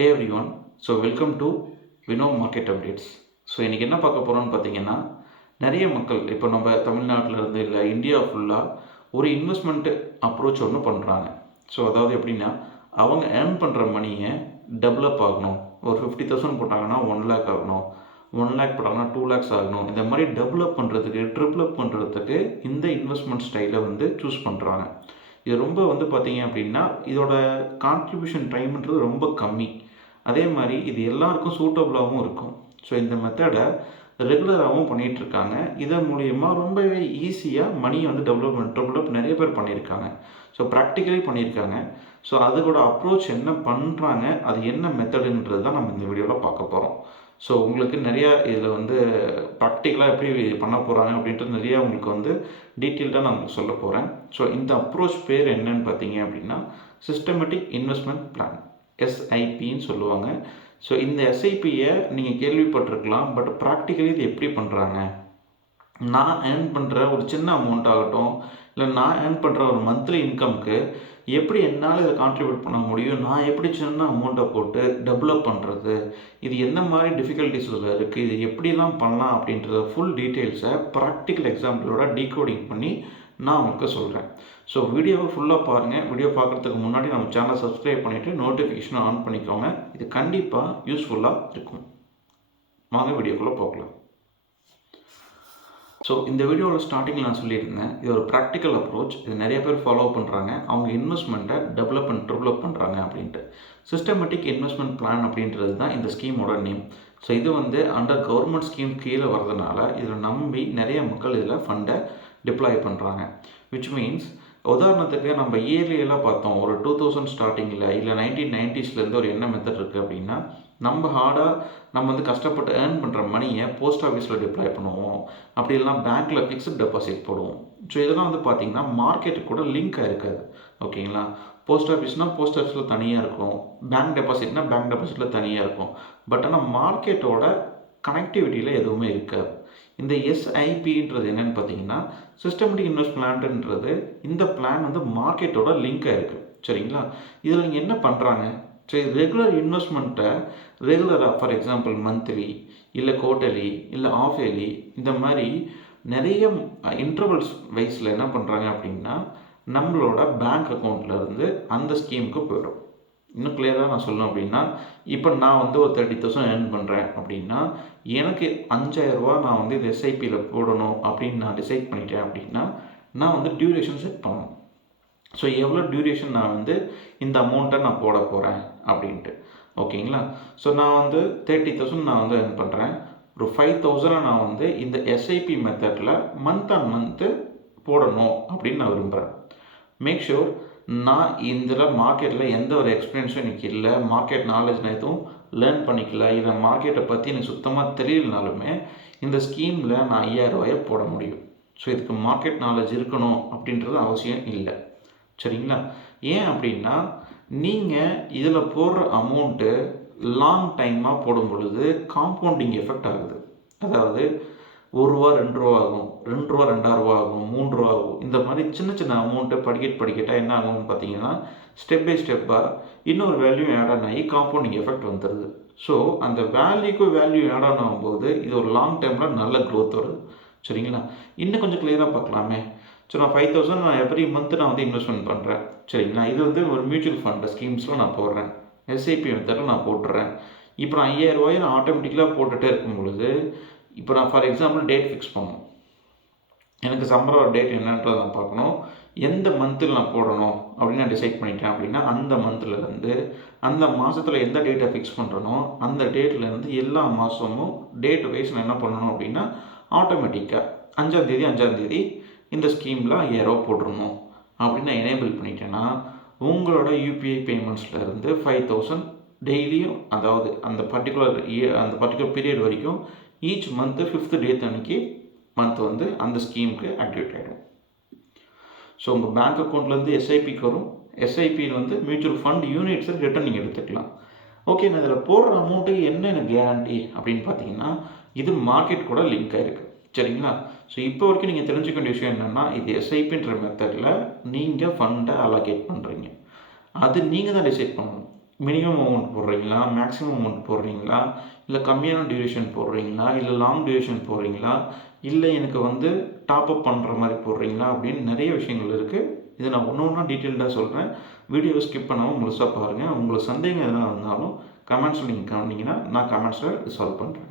Hey everyone. So welcome to Vino market updates. So இன்றைக்கி என்ன பார்க்க போகிறோம்னு பார்த்தீங்கன்னா, நிறைய மக்கள் இப்போ நம்ம தமிழ்நாட்டில் இருந்து இல்லை இந்தியா ஃபுல்லாக ஒரு இன்வெஸ்ட்மெண்ட்டு அப்ரோச் ஒன்று பண்ணுறாங்க. ஸோ அதாவது எப்படின்னா, அவங்க ஏர்ன் பண்ணுற மணியை டெவலப் ஆகணும். ஒரு 50,000 போட்டாங்கன்னா 1 லேக் ஆகணும், 1 லேக் போட்டாங்கன்னா 2 லேக்ஸ் ஆகணும். இந்த மாதிரி டெவலப் பண்ணுறதுக்கு ட்ரிபிள் அப் பண்ணுறதுக்கு இந்த இன்வெஸ்ட்மெண்ட் ஸ்டைலை சூஸ் பண்ணுறாங்க. இது ரொம்ப பார்த்தீங்க அப்படின்னா இதோட கான்ட்ரிபியூஷன் டைம்ன்றது ரொம்ப கம்மி. அதே மாதிரி இது எல்லாருக்கும் சூட்டபுளாகவும் இருக்கும். ஸோ இந்த மெத்தடை ரெகுலராகவும் பண்ணிகிட்ருக்காங்க. இதன் மூலிமா ரொம்பவே ஈஸியாக மணியை டெவலப் நிறைய பேர் பண்ணியிருக்காங்க. ஸோ ப்ராக்டிக்கலி பண்ணியிருக்காங்க. ஸோ அதோட அப்ரோச் என்ன பண்ணுறாங்க, அது என்ன மெத்தடுன்றது தான் நம்ம இந்த வீடியோவில் பார்க்க போகிறோம். ஸோ உங்களுக்கு நிறையா இதில் ப்ராக்டிக்கலாக எப்படி பண்ண போகிறாங்க அப்படின்றது நிறையா உங்களுக்கு டீட்டெயில்டாக நான் உங்களுக்கு சொல்ல போகிறேன். ஸோ இந்த அப்ரோச் பேர் என்னன்னு பார்த்தீங்க அப்படின்னா, சிஸ்டமேட்டிக் இன்வெஸ்ட்மெண்ட் பிளான், எஸ்ஐபின்னு சொல்லுவாங்க. ஸோ இந்த எஸ்ஐபியை நீங்கள் கேள்விப்பட்டிருக்கலாம், பட் ப்ராக்டிக்கலி இது எப்படி பண்ணுறாங்க, நான் ஏர்ன் பண்ணுற ஒரு சின்ன அமௌண்ட் ஆகட்டும், இல்லை நான் ஏர்ன் பண்ணுற ஒரு மந்த்லி இன்கம்க்கு எப்படி என்னால் இதை கான்ட்ரிபியூட் பண்ண முடியும், நான் எப்படி சின்ன அமௌண்ட்டை போட்டு டெவலப் பண்ணுறது, இது எந்த மாதிரி டிஃபிகல்ட்டிஸ் இதில் இருக்குது, இது எப்படிலாம் பண்ணலாம் அப்படின்றத ஃபுல் டீட்டெயில்ஸை ப்ராக்டிக்கல் எக்ஸாம்பிளோட டீகோடிங் பண்ணி நான் உங்களுக்கு சொல்கிறேன். ஸோ வீடியோவை ஃபுல்லாக பாருங்கள். வீடியோ பார்க்குறதுக்கு முன்னாடி நம்ம சேனலை சப்ஸ்கிரைப் பண்ணிவிட்டு நோட்டிஃபிகேஷனை ஆன் பண்ணிக்கோங்க. இது கண்டிப்பாக யூஸ்ஃபுல்லாக இருக்கும். வாங்க வீடியோக்குள்ளே போகலாம். ஸோ இந்த வீடியோவில் ஸ்டார்டிங்கில் நான் சொல்லியிருந்தேன், இது ஒரு ப்ராக்டிக்கல் அப்ரோச். இது நிறைய பேர் ஃபாலோ பண்ணுறாங்க. அவங்க இன்வெஸ்ட்மெண்ட்டை டெவலப் பண்ணுறாங்க அப்படின்ட்டு. சிஸ்டமேட்டிக் இன்வெஸ்ட்மெண்ட் பிளான் அப்படின்றது தான் இந்த ஸ்கீமோட நேம். ஸோ இது அண்டர் கவர்மெண்ட் ஸ்கீம் கீழே வரதுனால இதில் நம்பி நிறைய மக்கள் இதில் ஃபண்டை டிப்ளாய் பண்ணுறாங்க. விச் மீன்ஸ், உதாரணத்துக்கு நம்ம இயர்லியெல்லாம் பார்த்தோம், ஒரு 2000 ஸ்டார்டிங்கில் இல்லை 1990ஸ்லேருந்து ஒரு என்ன மெத்தட் இருக்குது அப்படின்னா, நம்ம ஹார்டாக நம்ம கஷ்டப்பட்டு ஏர்ன் பண்ணுற மணியை போஸ்ட் ஆஃபீஸில் டிப்ளாய் பண்ணுவோம், அப்படி இல்லைனா பேங்க்கில் ஃபிக்ஸ்ட் டெபாசிட் போடுவோம். ஸோ இதெல்லாம் பார்த்திங்கன்னா மார்க்கெட்டு கூட லிங்காக இருக்காது. ஓகேங்களா? போஸ்ட் ஆஃபீஸ்னால் போஸ்ட் ஆஃபீஸில் தனியாக இருக்கும், பேங்க் டெபாசிட்னால் பேங்க் டெபாசிட்டில் தனியாக இருக்கும். பட் ஆனால் மார்க்கெட்டோட கனெக்டிவிட்டியில் எதுவுமே இருக்காது. இந்த எஸ்ஐபின்றது என்னென்னு பார்த்தீங்கன்னா, சிஸ்டமேட்டிக் இன்வெஸ்ட் பிளான்ன்றது இந்த பிளான் மார்க்கெட்டோட லிங்காக இருக்குது. சரிங்களா? இதில் நீங்கள் என்ன பண்ணுறாங்க, சரி ரெகுலர் இன்வெஸ்ட்மெண்ட்டை ரெகுலராக, ஃபார் எக்ஸாம்பிள் மந்த்லி இல்லை குவார்ட்டர்லி இல்லை ஆஃப் இயர்லி, இந்த மாதிரி நிறைய இன்டர்வல்ஸ் வைஸில் என்ன பண்ணுறாங்க அப்படின்னா, நம்மளோட பேங்க் அக்கௌண்ட்லேருந்து அந்த ஸ்கீமுக்கு போய்டும். இன்னும் கிளியராக நான் சொல்லணும் அப்படின்னா, இப்போ நான் ஒரு 30,000 ஏர்ன் பண்ணுறேன் அப்படின்னா, எனக்கு 5,000 ரூபா நான் இந்த எஸ்ஐபியில் போடணும் அப்படின்னு நான் டிசைட் பண்ணிட்டேன் அப்படின்னா, நான் டியூரேஷன் செட் பண்ணணும். ஸோ எவ்வளோ டியூரேஷன் நான் இந்த அமௌண்ட்டை நான் போட போகிறேன் அப்படின்ட்டு. ஓகேங்களா? ஸோ நான் 30,000 நான் ஏர்ன் பண்ணுறேன். ஒரு 5,000 நான் இந்த எஸ்ஐபி மெத்தடில் மந்த் ஆன் மந்த்து போடணும் அப்படின்னு நான் விரும்புகிறேன். மேக் ஷூர் நான் இதில் மார்க்கெட்டில் எந்த ஒரு எக்ஸ்பீரியன்ஸும் எனக்கு இல்லை, மார்க்கெட் நாலேஜ் நான் எதுவும் லேர்ன் பண்ணிக்கல, இல்லை மார்க்கெட்டை பற்றி எனக்கு சுத்தமாக தெரியலனாலுமே இந்த ஸ்கீமில் நான் 5,000 ரூபாயை போட முடியும். ஸோ இதுக்கு மார்க்கெட் நாலேஜ் இருக்கணும் அப்படின்றது அவசியம் இல்லை. சரிங்களா? ஏன் அப்படின்னா, நீங்கள் இதில் போடுற அமௌண்ட்டு லாங் டைமாக போடும் பொழுது காம்பவுண்டிங் எஃபெக்ட் ஆகுது. அதாவது ரூ. 1 2 ஆகும், ரூ. 2 2,000 ஆகும், ரூ. 3 ஆகும். இந்த மாதிரி சின்ன சின்ன அமௌண்ட்டை படிக்கட்டாக என்ன ஆகும்னு பார்த்தீங்கன்னா, ஸ்டெப் பை ஸ்டெப்பாக இன்னொரு வேல்யூ ஆட் ஆன் ஆகி காம்பவுண்டிங் எஃபெக்ட் வந்துடுது. ஸோ அந்த வேல்யூ ஆட் ஆன் ஆகும்போது இது ஒரு லாங் டைமில் நல்ல க்ரோத் வருது. சரிங்களா? இன்னும் கொஞ்சம் கிளியராக பார்க்கலாமே. ஸோ நான் 5,000 நான் எவ்ரி மந்த் நான் இன்வெஸ்ட்மெண்ட் பண்ணுறேன். சரிங்களா? இது ஒரு மியூச்சுவல் ஃபண்ட் ஸ்கீம்ஸில் நான் போடுறேன், எஸ்ஐபி மெத்தடில் நான் போட்டுறேன். இப்போ நான் 5,000 ரூபாயை நான் ஆட்டோமேட்டிக்கலாக போட்டுகிட்டே இருக்கும் பொழுது, இப்போ நான் ஃபார் எக்ஸாம்பிள் டேட் ஃபிக்ஸ் பண்ணணும். எனக்கு சம்பளம் டேட் என்னன்றதை நான் பார்க்கணும். எந்த மந்தில் நான் போடணும் அப்படின்னு நான் டிசைட் பண்ணிட்டேன் அப்படின்னா, அந்த மந்த்லேருந்து அந்த மாதத்தில் எந்த டேட்டை ஃபிக்ஸ் பண்ணுறனோ அந்த டேட்லேருந்து எல்லா மாதமும் டேட் வைஸ் நான் என்ன பண்ணணும் அப்படின்னா, ஆட்டோமேட்டிக்காக 5ஆம் தேதி இந்த ஸ்கீமில் 5,000 ரூபா போட்டுருணும் அப்படின்னு நான் எனேபிள் பண்ணிட்டேன்னா, உங்களோட யூபிஐ பேமெண்ட்ஸ்லேருந்து 5,000 டெய்லியும், அதாவது அந்த பர்டிகுலர் பீரியட் வரைக்கும் ஈச் மந்த்து 5th டேட் அன்றைக்கி மந்த் அந்த ஸ்கீமுக்கு ஆக்டிவேட் ஆகிடும். ஸோ உங்கள் பேங்க் அக்கௌண்ட்லேருந்து எஸ்ஐபிக்கு வரும், எஸ்ஐபியில் மியூச்சுவல் ஃபண்ட் யூனிட்ஸை ரிட்டர்ன் நீங்கள் எடுத்துக்கலாம். ஓகே, நான் இதில் போடுற அமௌண்ட்டுக்கு என்ன எனக்கு கேரண்டி அப்படின்னு பார்த்தீங்கன்னா, இது மார்க்கெட் கூட லிங்க் ஆகிருக்கு. சரிங்களா? ஸோ இப்போ வரைக்கும் நீங்கள் தெரிஞ்சுக்க வேண்டிய விஷயம் என்னென்னா, இது எஸ்ஐபின்ற மெத்தடில் நீங்கள் ஃபண்டை அலோகேட் பண்ணுறீங்க. அது நீங்கள் தான் டிசைட் பண்ணணும். மினிமம் அமௌண்ட் போடுறீங்களா, மேக்ஸிமம் அமௌண்ட் போடுறீங்களா, இல்லை கம்மியான டியூரேஷன் போடுறீங்களா, இல்லை லாங் டியூரேஷன் போடுறீங்களா, இல்லை எனக்கு வந்து டாப் அப் பண்ணுற மாதிரி போடுறீங்களா அப்படின்னு நிறைய விஷயங்கள் இருக்குது. இதை நான் ஒன்று ஒன்றா டீட்டெயில்டாக சொல்கிறேன். வீடியோவை ஸ்கிப் பண்ணாமல் முழுசாக பாருங்கள். உங்களுக்கு சந்தேகம் எதனா இருந்தாலும் கமெண்ட்ஸில் நீங்கள் கவனிங்கன்னா நான் கமெண்ட்ஸில் சால்வ் பண்ணுறேன்.